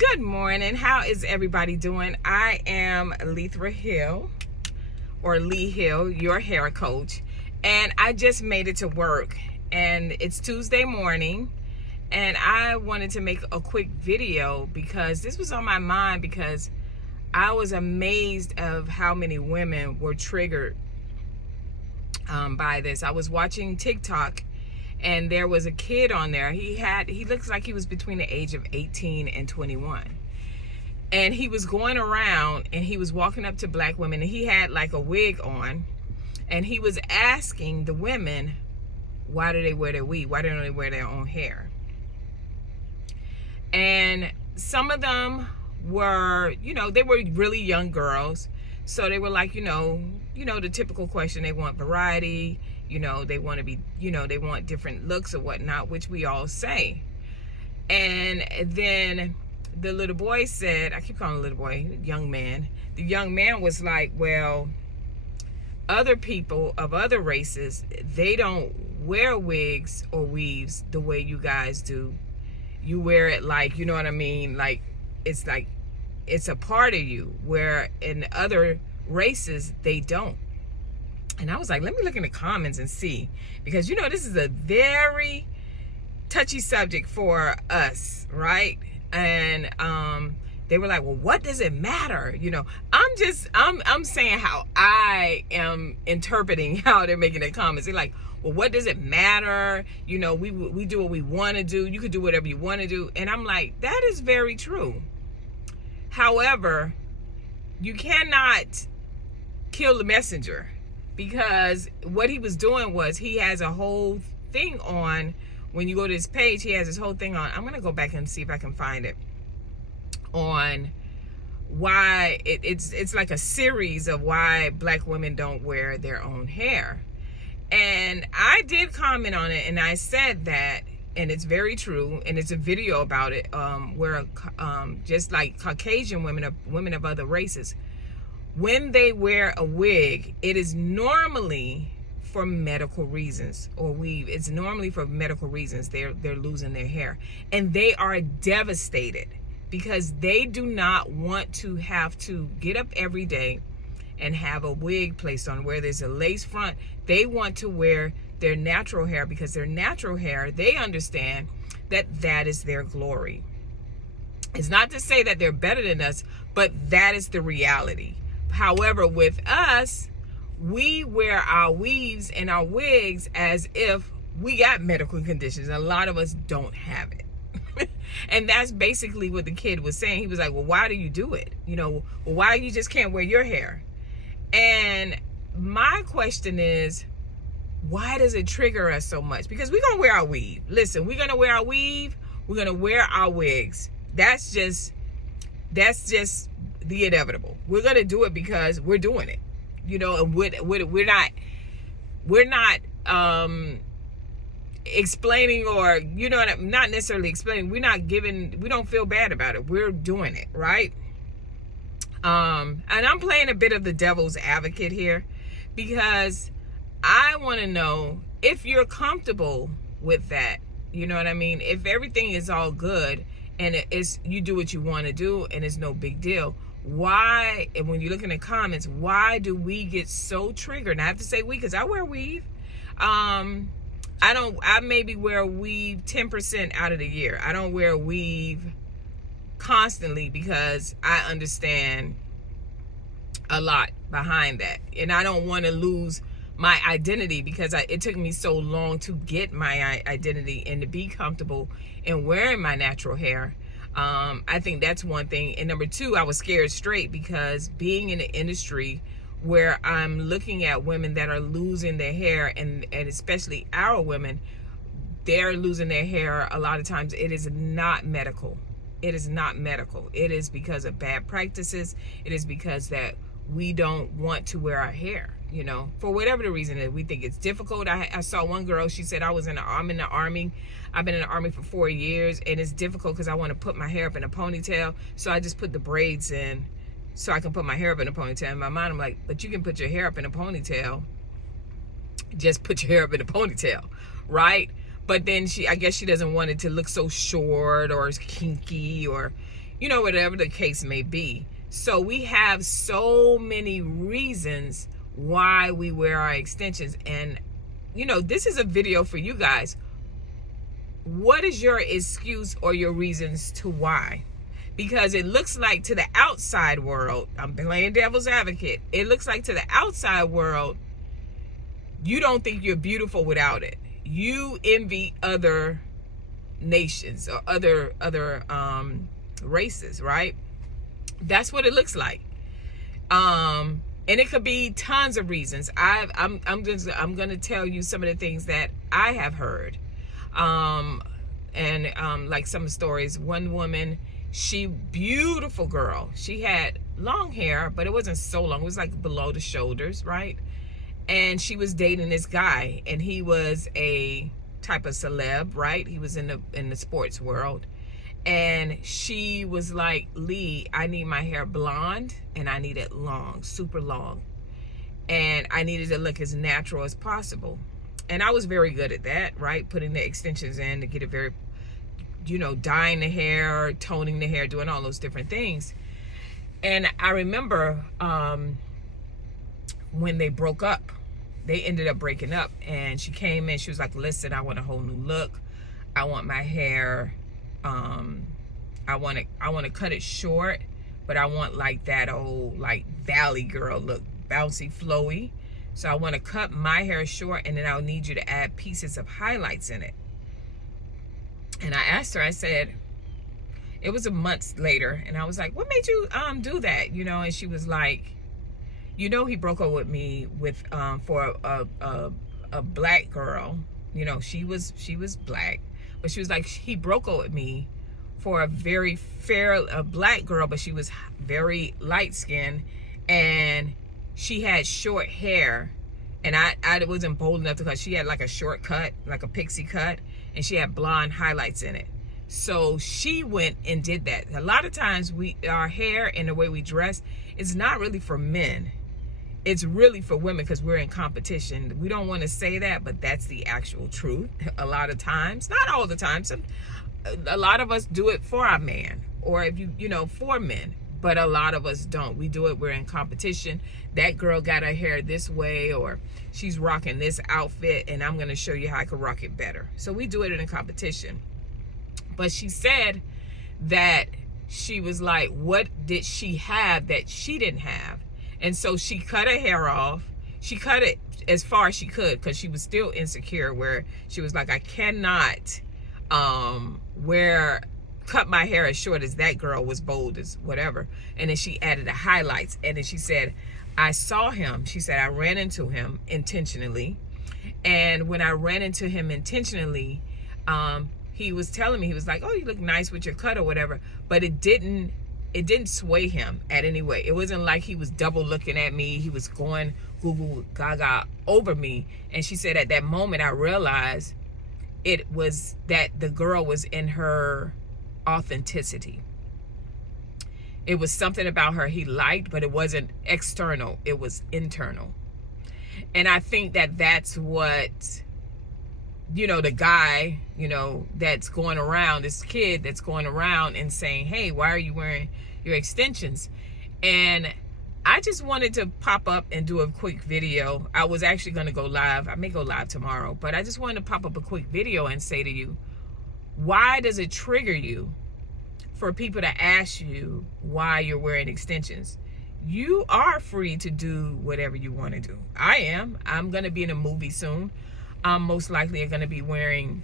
Good morning. How is everybody doing? I am Lethra Hill, or Lee Hill, your hair coach, and I just made it to work, and it's Tuesday morning, and I wanted to make a quick video because this was on my mind, because I was amazed of how many women were triggered by this. I was watching TikTok, and there was a kid on there. He looks like he was between the age of 18 and 21. And he was going around and he was walking up to black women, and he had like a wig on, and he was asking the women, why do they wear their wig? Why don't they wear their own hair? And some of them were, they were really young girls. So they were like, the typical question. They want variety. They want to be, they want different looks or whatnot, which we all say. And then the little boy said, I keep calling him little boy, young man. The young man was like, well, other people of other races, they don't wear wigs or weaves the way you guys do. You wear it like, you know what I mean? Like it's a part of you, where in other races, they don't. And I was like, let me look in the comments and see, because this is a very touchy subject for us, right? And they were like, well, what does it matter? I'm saying how I am interpreting how they're making their comments. They're like, well, what does it matter? We do what we want to do. You could do whatever you want to do. And I'm like, that is very true. However, you cannot kill the messenger. Because what he was doing was, he has a whole thing on, when you go to his page, he has his whole thing on. I'm going to go back and see if I can find it, on why it's like a series of why black women don't wear their own hair. And I did comment on it, and I said that, and it's very true, and it's a video about it, where just like Caucasian women of other races, when they wear a wig, it is normally for medical reasons, or weave. It's normally for medical reasons. They're losing their hair, and they are devastated because they do not want to have to get up every day and have a wig placed on where there's a lace front. They want to wear their natural hair, because their natural hair, they understand that is their glory. It's not to say that they're better than us, but that is the reality. However, with us, we wear our weaves and our wigs as if we got medical conditions. A lot of us don't have it. And that's basically what the kid was saying. He was like, well, why do you do it? Well, why you just can't wear your hair? And my question is, why does it trigger us so much? Because we're going to wear our weave. Listen, we're going to wear our weave. We're going to wear our wigs. That's just the inevitable. We're going to do it because we're doing it, and we're not explaining, or, not necessarily explaining. We don't feel bad about it. We're doing it, right? And I'm playing a bit of the devil's advocate here, because I want to know if you're comfortable with that. You know what I mean? If everything is all good and you do what you want to do and it's no big deal, why, and when you look in the comments, why do we get so triggered? And I have to say we, because I wear weave. I maybe wear weave 10% out of the year. I don't wear weave constantly, because I understand a lot behind that, and I don't want to lose my identity, because it took me so long to get my identity and to be comfortable in wearing my natural hair. I think that's one thing. And number two, I was scared straight, because being in the industry where I'm looking at women that are losing their hair, and especially our women, they're losing their hair a lot of times. It is not medical. It is not medical. It is because of bad practices. It is because that we don't want to wear our hair, for whatever the reason is. We think it's difficult. I saw one girl, she said, I'm in the army. I've been in the army for 4 years, and it's difficult because I want to put my hair up in a ponytail. So I just put the braids in so I can put my hair up in a ponytail. In my mind, I'm like, but you can put your hair up in a ponytail. Just put your hair up in a ponytail, right? But then I guess she doesn't want it to look so short or kinky, or whatever the case may be. So we have so many reasons why we wear our extensions. And, this is a video for you guys. What is your excuse or your reasons to why? Because it looks like to the outside world, I'm playing devil's advocate, it looks like to the outside world, you don't think you're beautiful without it. You envy other nations or other races, right? That's what it looks like. And it could be tons of reasons. I'm going to tell you some of the things that I have heard. Like some stories. One woman, beautiful girl. She had long hair, but it wasn't so long. It was like below the shoulders, right? And she was dating this guy, and he was a type of celeb, right? He was in the sports world. And she was like, Lee, I need my hair blonde, and I need it long, super long. And I needed to look as natural as possible. And I was very good at that, right? Putting the extensions in to get it very, dyeing the hair, toning the hair, doing all those different things. And I remember when they broke up, they ended up breaking up. And she came in, she was like, listen, I want a whole new look. I want my hair, I want to cut it short, but I want like that old, like valley girl look, bouncy, flowy. So I want to cut my hair short, and then I'll need you to add pieces of highlights in it. And I asked her, I said, it was a month later, and I was like, what made you do that? And she was like, he broke up with me for a black girl. She was black, but she was like, he broke up with me for a very a black girl, but she was very light skinned, and she had short hair, and I wasn't bold enough to cut. She had like a short cut, like a pixie cut, and she had blonde highlights in it. So she went and did that. A lot of times our hair and the way we dress is not really for men. It's really for women, because we're in competition. We don't want to say that, but that's the actual truth. A lot of times, not all the time. A lot of us do it for our man, or if for men. But a lot of us don't. We do it, we're in competition. That girl got her hair this way, or she's rocking this outfit, and I'm going to show you how I can rock it better. So we do it in a competition. But she said that she was like, what did she have that she didn't have? And so she cut her hair off. She cut it as far as she could, because she was still insecure, where she was like, I cannot cut my hair as short as that girl was bold as whatever. And then she added the highlights. And then she said, I saw him. She said, I ran into him intentionally. And when I ran into him intentionally, he was telling me, he was like, oh, you look nice with your cut or whatever. But it didn't sway him at any way. It wasn't like he was double looking at me. He was going goo gaga over me. And she said, at that moment, I realized it was that the girl was in her authenticity. It was something about her he liked, but it wasn't external. It was internal. And I think that that's what, the guy, that's going around, this kid that's going around and saying, hey, why are you wearing your extensions? And I just wanted to pop up and do a quick video. I was actually going to go live. I may go live tomorrow, but I just wanted to pop up a quick video and say to you, why does it trigger you for people to ask you why you're wearing extensions? You are free to do whatever you want to do. I am. I'm going to be in a movie soon. I'm most likely going to be wearing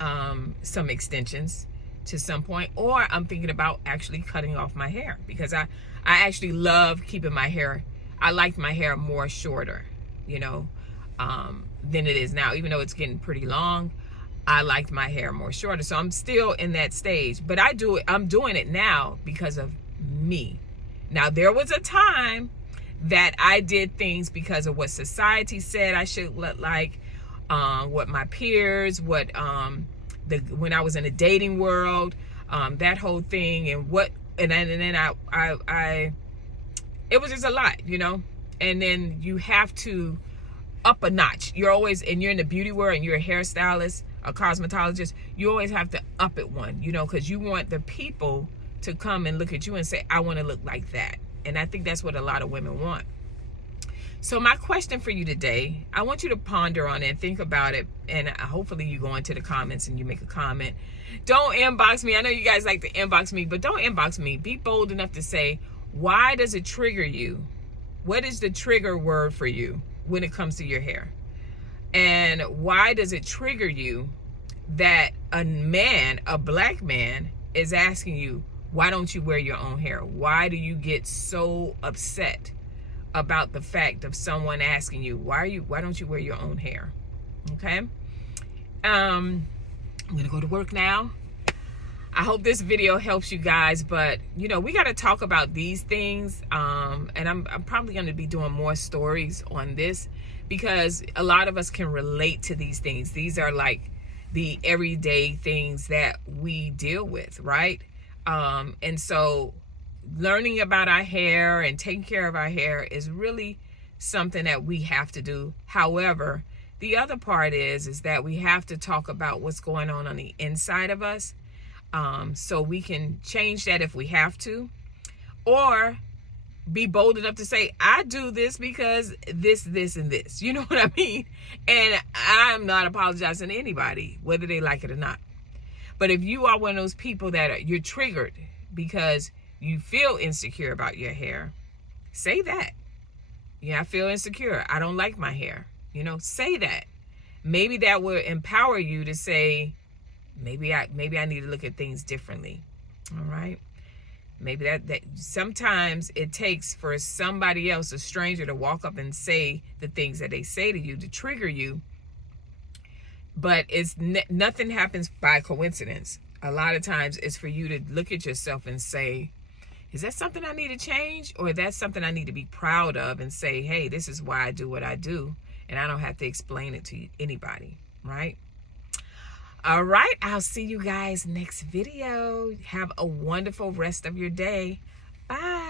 some extensions to some point, or I'm thinking about actually cutting off my hair, because I actually love keeping my hair. I like my hair more shorter, than it is now. Even though it's getting pretty long, I liked my hair more shorter. So I'm still in that stage, but I'm doing it now because of me. Now, there was a time that I did things because of what society said I should look like, what my peers, when I was in the dating world, that whole thing, and then I it was just a lot, and then you have to up a notch. You're in the beauty world, and you're a hairstylist, a cosmetologist, you always have to up it one, because you want the people to come and look at you and say, I want to look like that. And I think that's what a lot of women want. So my question for you today, I want you to ponder on it and think about it. And hopefully you go into the comments and you make a comment. Don't inbox me. I know you guys like to inbox me, but don't inbox me. Be bold enough to say, why does it trigger you? What is the trigger word for you when it comes to your hair? And why does it trigger you that a man, a black man, is asking you, why don't you wear your own hair? Why do you get so upset about the fact of someone asking you, why don't you wear your own hair? Okay. I'm gonna go to work now. I hope this video helps you guys, but you know, we got to talk about these things. And I'm probably going to be doing more stories on this because a lot of us can relate to these things. These are like the everyday things that we deal with, right? And so learning about our hair and taking care of our hair is really something that we have to do. However, the other part is that we have to talk about what's going on the inside of us, so we can change that if we have to, or be bold enough to say, I do this because this, and this. You know what I mean? And I'm not apologizing to anybody, whether they like it or not. But if you are one of those people that you're triggered because you feel insecure about your hair, say that. Yeah, I feel insecure. I don't like my hair. You know, say that. Maybe that will empower you to say, maybe I need to look at things differently. All right. Maybe that sometimes it takes for somebody else, a stranger, to walk up and say the things that they say to you to trigger you. But it's nothing happens by coincidence. A lot of times it's for you to look at yourself and say, is that something I need to change? Or that's something I need to be proud of and say, hey, this is why I do what I do. And I don't have to explain it to anybody, right? All right, I'll see you guys next video. Have a wonderful rest of your day. Bye.